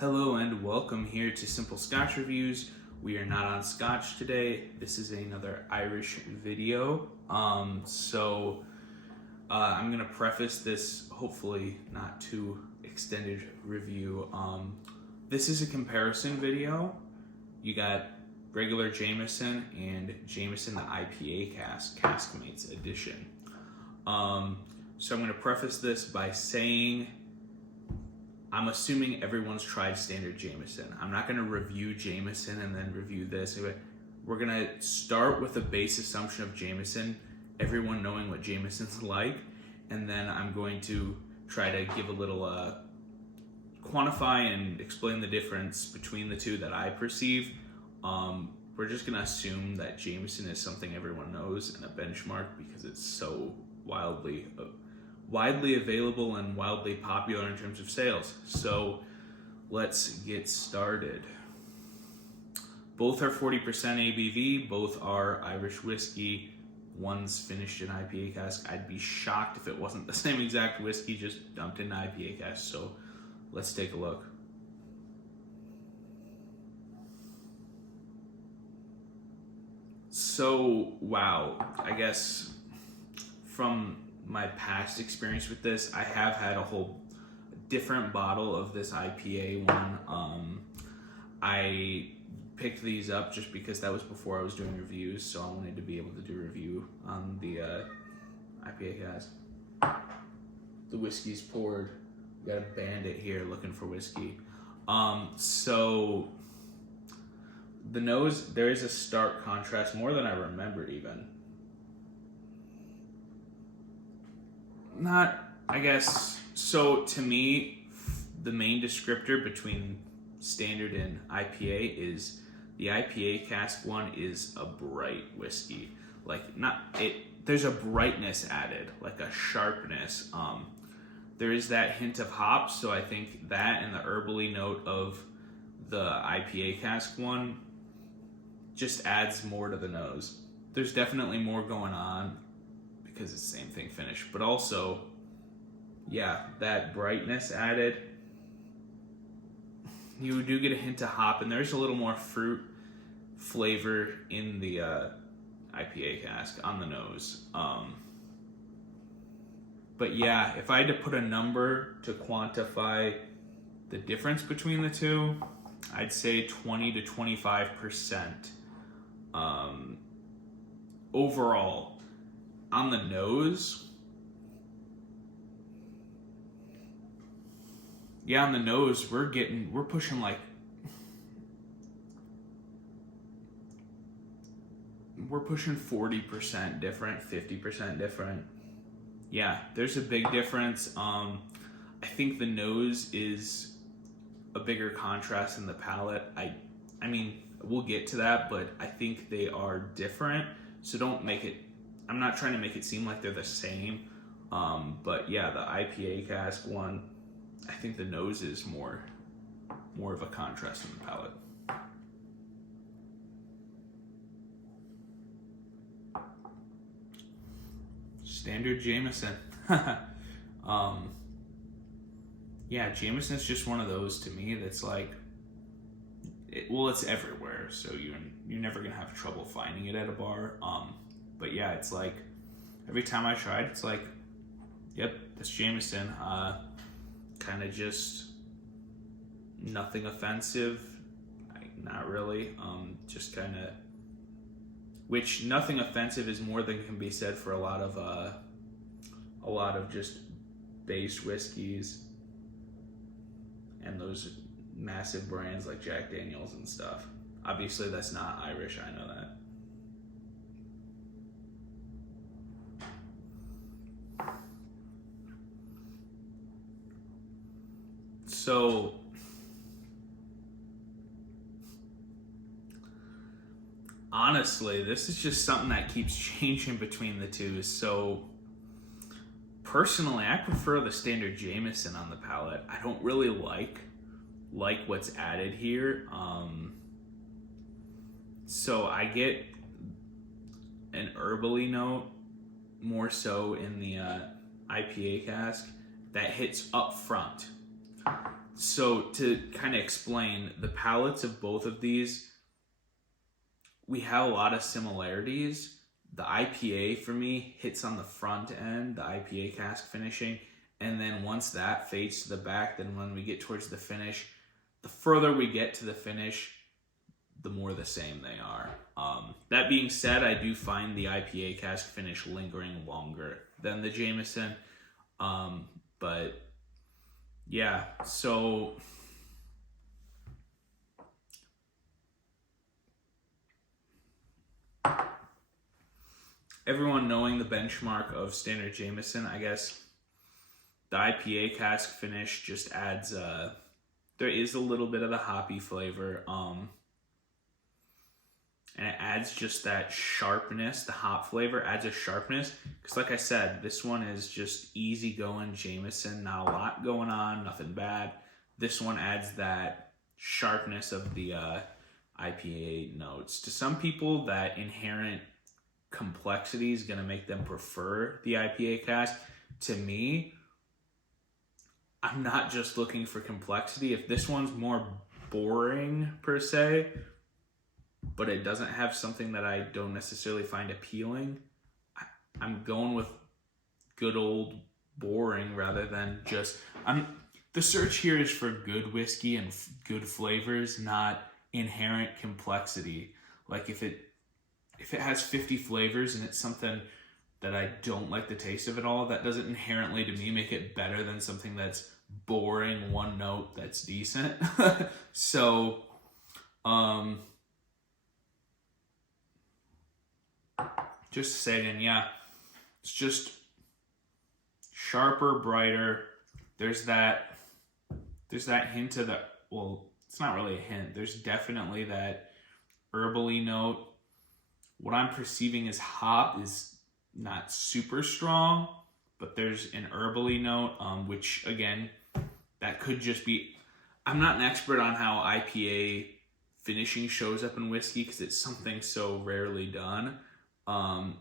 Hello and welcome here to Simple Scotch Reviews. We are not on Scotch today. This is another Irish video. I'm going to preface this, hopefully not too extended review. This is a comparison video. You got regular Jameson and Jameson the IPA Caskmates edition. So I'm going to preface this by saying I'm assuming everyone's tried standard Jameson. I'm not going to review Jameson and then review this. We're going to start with a base assumption of Jameson, everyone knowing what Jameson's like, and then I'm going to try to give a little quantify and explain the difference between the two that I perceive. We're just going to assume that Jameson is something everyone knows and a benchmark because it's so widely available and wildly popular in terms of sales. So let's get started. Both are 40% ABV, both are Irish whiskey. One's finished in IPA cask. I'd be shocked if it wasn't the same exact whiskey, just dumped in IPA cask. So let's take a look. So, wow, I guess from my past experience with this, I have had a whole different bottle of this IPA one. I picked these up just because that was before I was doing reviews, so I wanted to be able to do a review on the IPA cask. The whiskey's poured. We got a bandit here looking for whiskey. So the nose, there is a stark contrast, more than I remembered even. So to me, the main descriptor between standard and IPA is the IPA cask one is a bright whiskey. There's a brightness added, like a sharpness. There is that hint of hops, so I think that and the herbally note of the IPA cask one just adds more to the nose. There's definitely more going on because it's the same thing finished, but also, yeah, that brightness added. You do get a hint of hop, and there's a little more fruit flavor in the IPA cask on the nose. But yeah, if I had to put a number to quantify the difference between the two, I'd say 20 to 25%. Overall, on the nose, we're pushing we're pushing 40% different, 50% different. Yeah, there's a big difference. I think the nose is a bigger contrast in the palate. I mean, we'll get to that, but I think they are different. So I'm not trying to make it seem like they're the same. But yeah, the IPA cask one, I think the nose is more of a contrast in the palate. Standard Jameson. Yeah, Jameson is just one of those to me that's like, it's everywhere, so you're never gonna have trouble finding it at a bar. But yeah, it's like every time I try it, it's like, yep, that's Jameson. Kind of just nothing offensive, not really. Just kind of, which nothing offensive is more than can be said for a lot of just base whiskeys and those massive brands like Jack Daniels and stuff. Obviously, that's not Irish. I know that. So, honestly, this is just something that keeps changing between the two. So, personally, I prefer the standard Jameson on the palate. I don't really like what's added here. So I get an herbally note more so in the IPA cask that hits up front. So to kind of explain, the palates of both of these, we have a lot of similarities. The IPA for me hits on the front end, the IPA cask finishing, and then once that fades to the back, then when we get towards the finish, the further we get to the finish, the more the same they are. That being said, I do find the IPA cask finish lingering longer than the Jameson. But yeah, so everyone knowing the benchmark of standard Jameson, I guess the IPA cask finish just adds, there is a little bit of the hoppy flavor, and it adds just that sharpness. The hop flavor adds a sharpness, because like I said, this one is just easy going Jameson, not a lot going on, nothing bad. This one adds that sharpness of the IPA notes. To some people, that inherent complexity is going to make them prefer the IPA cask. To me, I'm not just looking for complexity. If this one's more boring per se, but it doesn't have something that I don't necessarily find appealing, I'm going with good old boring rather than just... the search here is for good whiskey and good flavors, not inherent complexity. Like if it has 50 flavors and it's something that I don't like the taste of at all, that doesn't inherently to me make it better than something that's boring, one note that's decent. So just saying, yeah, it's just sharper, brighter. There's that hint of the, well, it's not really a hint. There's definitely that herbally note. What I'm perceiving as hop is not super strong, but there's an herbally note, which again, that could just be, I'm not an expert on how IPA finishing shows up in whiskey because it's something so rarely done.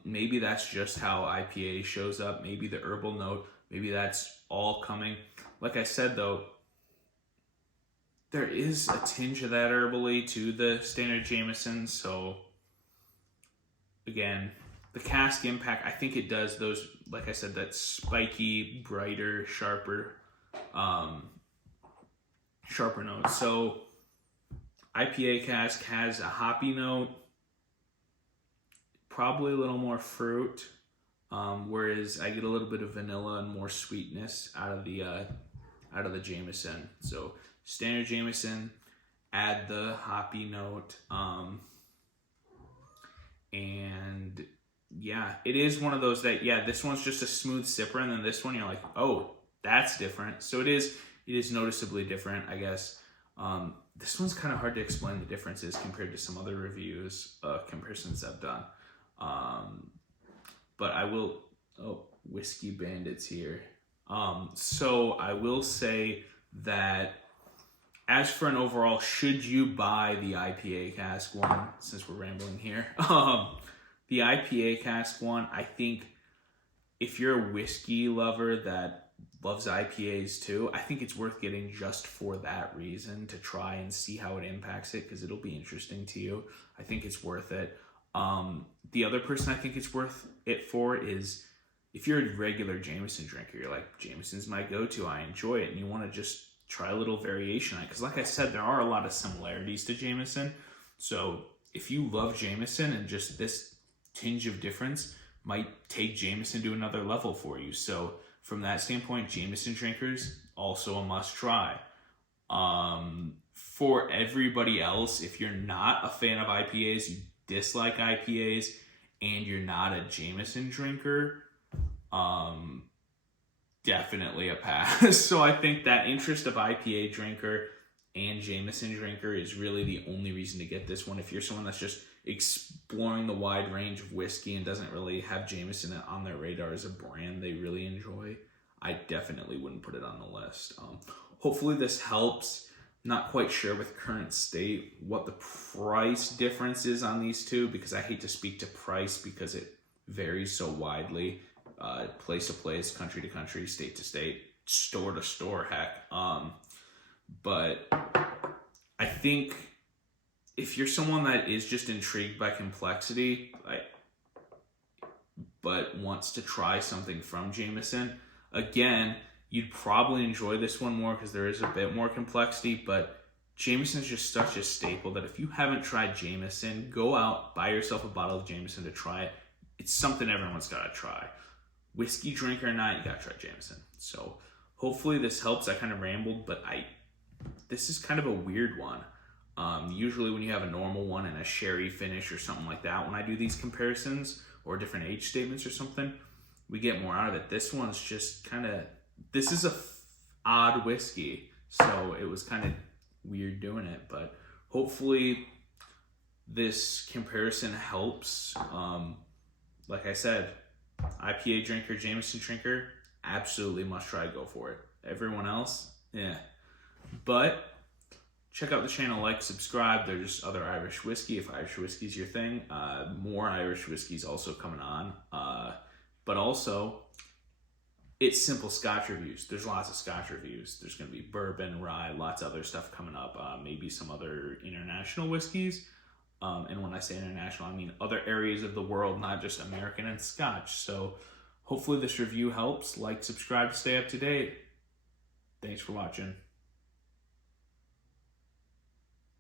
Maybe that's just how IPA shows up. Maybe the herbal note, maybe that's all coming. Like I said though, there is a tinge of that herbally to the standard Jameson. So again, the cask impact, I think it does those, like I said, that spiky, brighter, sharper note. So IPA cask has a hoppy note, probably a little more fruit, whereas I get a little bit of vanilla and more sweetness out of the Jameson. So standard Jameson, add the hoppy note, and yeah, it is one of those that, yeah, this one's just a smooth sipper, and then this one you're like, oh, that's different. So it is noticeably different, I guess. This one's kind of hard to explain the differences compared to some other reviews, comparisons I've done. But I will, Whiskey Bandits here. So I will say that as for an overall, should you buy the IPA cask one, since we're rambling here, the IPA cask one, I think if you're a whiskey lover that loves IPAs too, I think it's worth getting just for that reason, to try and see how it impacts it, because it'll be interesting to you. I think it's worth it. The other person I think it's worth it for is if you're a regular Jameson drinker, you're like, Jameson's my go-to, I enjoy it, and you want to just try a little variation on it. Because like I said, there are a lot of similarities to Jameson. So if you love Jameson and just this tinge of difference might take Jameson to another level for you. So from that standpoint, Jameson drinkers, also a must try. For everybody else, if you're not a fan of IPAs, you dislike IPAs, and you're not a Jameson drinker, definitely a pass. So I think that interest of IPA drinker and Jameson drinker is really the only reason to get this one. If you're someone that's just exploring the wide range of whiskey and doesn't really have Jameson on their radar as a brand they really enjoy, I definitely wouldn't put it on the list. Hopefully this helps. Not quite sure with current state what the price difference is on these two, because I hate to speak to price because it varies so widely, place to place, country to country, state to state, store to store, heck. But I think if you're someone that is just intrigued by complexity, but wants to try something from Jameson, again, you'd probably enjoy this one more because there is a bit more complexity, but Jameson's just such a staple that if you haven't tried Jameson, go out, buy yourself a bottle of Jameson to try it. It's something everyone's got to try. Whiskey drinker or not, you got to try Jameson. So hopefully this helps. I kind of rambled, but this is kind of a weird one. Usually when you have a normal one and a sherry finish or something like that, when I do these comparisons or different age statements or something, we get more out of it. This one's just kind of, this is a odd whiskey. So it was kind of weird doing it, but hopefully this comparison helps. Like I said, IPA drinker, Jameson drinker, absolutely must try, go for it. Everyone else, yeah. But check out the channel, like, subscribe. There's other Irish whiskey if Irish whiskey's your thing. More Irish whiskey's also coming on. But also, it's simple Scotch reviews. There's lots of Scotch reviews. There's going to be bourbon, rye, lots of other stuff coming up. Maybe some other international whiskeys. And when I say international, I mean other areas of the world, not just American and Scotch. So hopefully this review helps. Like, subscribe to stay up to date. Thanks for watching.